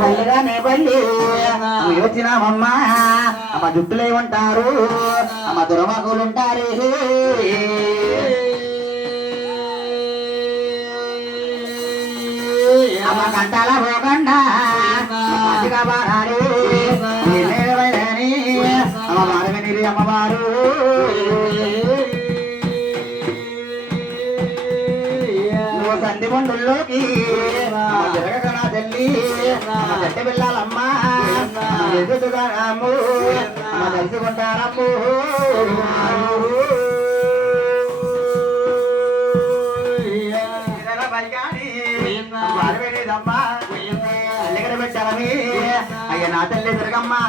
పల్లిగా నే పల్లి వచ్చినామమ్మా అమ్మ జుట్టులే ఉంటారు అమ్మ దురమకులు ఉంటారు అమ్మ కంటాల పోకుండా మంచిగా బారారు అమ్మ బారగనిరి అమ్మవారు నువ్వు సంధి పండుల్లోకి జరగకనా తల్లి చెట్టు పిల్లలమ్మా ఎదుగుతారమ్ము తెలుసుకుంటారమ్ము బారవేదమ్మా తల్లిగడ పెట్టాలని అయ్య నా తల్లి తిరగమ్మా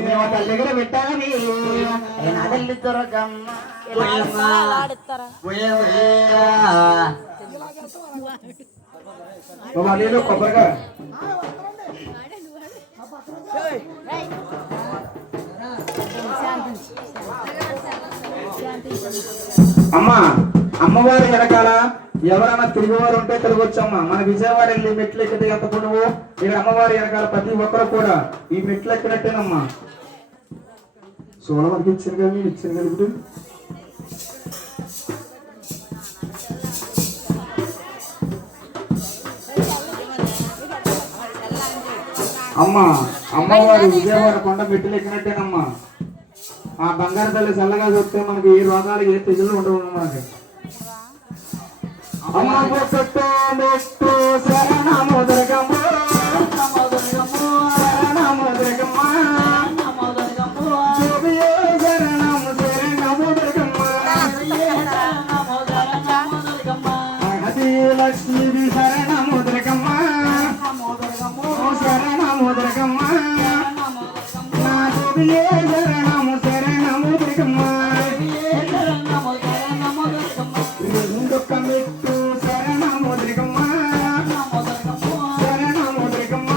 మేము తల్లిగడ పెట్టాలని అయ్య నా తల్లి తిరగమ్మా కొబ్బరిగా అమ్మా అమ్మవారి వెనకాల ఎవరైనా తిరిగివారు ఉంటే తిరగొచ్చమ్మా. మన విజయవాడ వెళ్ళి మెట్లు ఎక్కితే ఎంత పొడవు ఇక్కడ అమ్మవారి వెనకాల ప్రతి ఒక్కరు కూడా ఈ మెట్లు ఎక్కినట్టేనమ్మా. సోలవరికి ఇచ్చారు కదా మీరు ఇచ్చారు కదా ఇప్పుడు అమ్మా అమ్మవారి విజయవాడ కొండ మెట్లు ఎక్కినట్టేనమ్మా. ఆ బంగారు తల్లి చల్లగా చూస్తే మనకి ఏ రోగాలు ఏ తెగులు ఉండవు మనకి. అమ్మ పొట్టు మెట్టు శరణము దుర్గమ్మ శరణము దుర్గమ్మ శరణము శరణము దుర్గమ్మ లక్ష్మీ శరణము దుర్గమ్మ శరణము దుర్గమ్మ నా శరణము శరణము దుర్గమ్మ రెండొక్క మెట్టు శరణము దుర్గమ్మ శరణము దుర్గమ్మ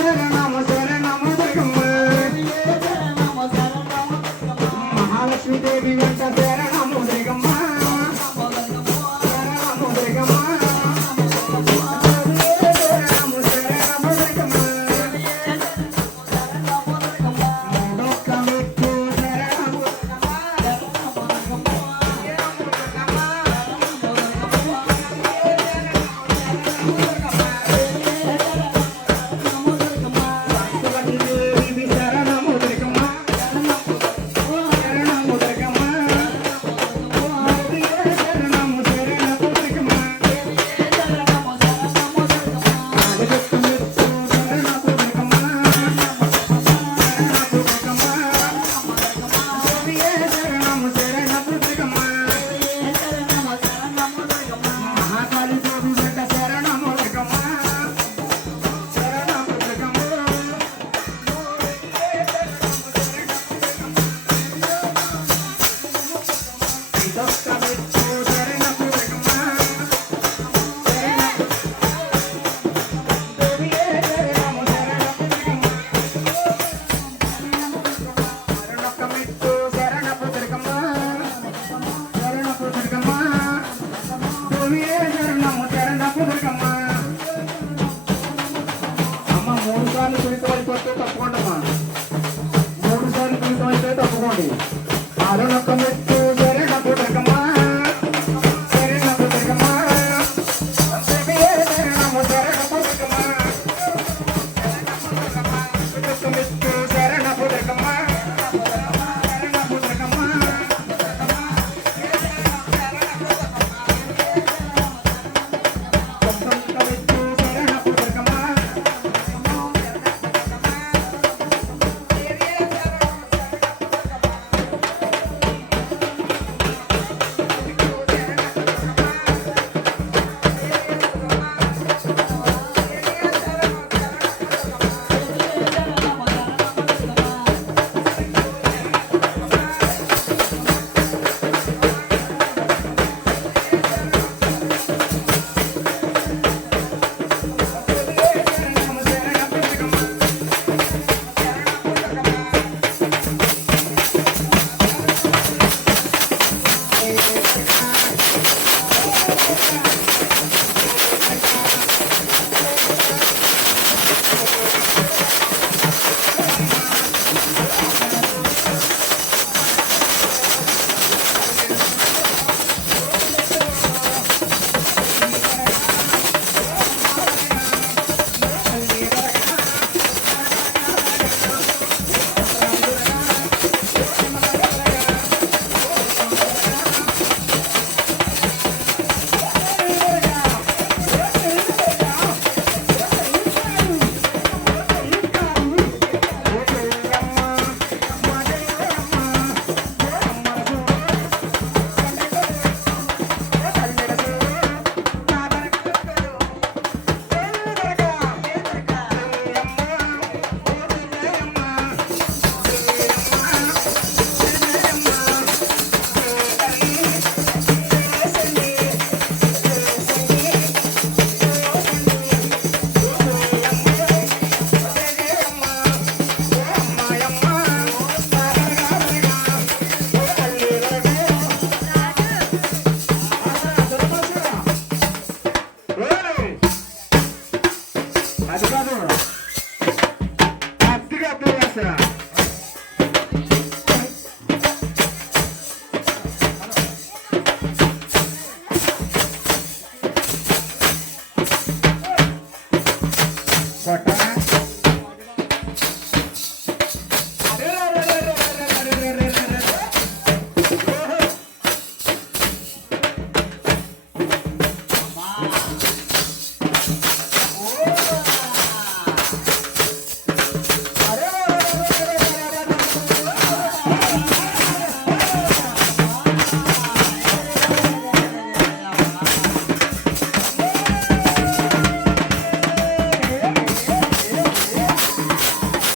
శరణము శరణము దుర్గమ్మ మహాలక్ష్మీదేవి వెంట శరణ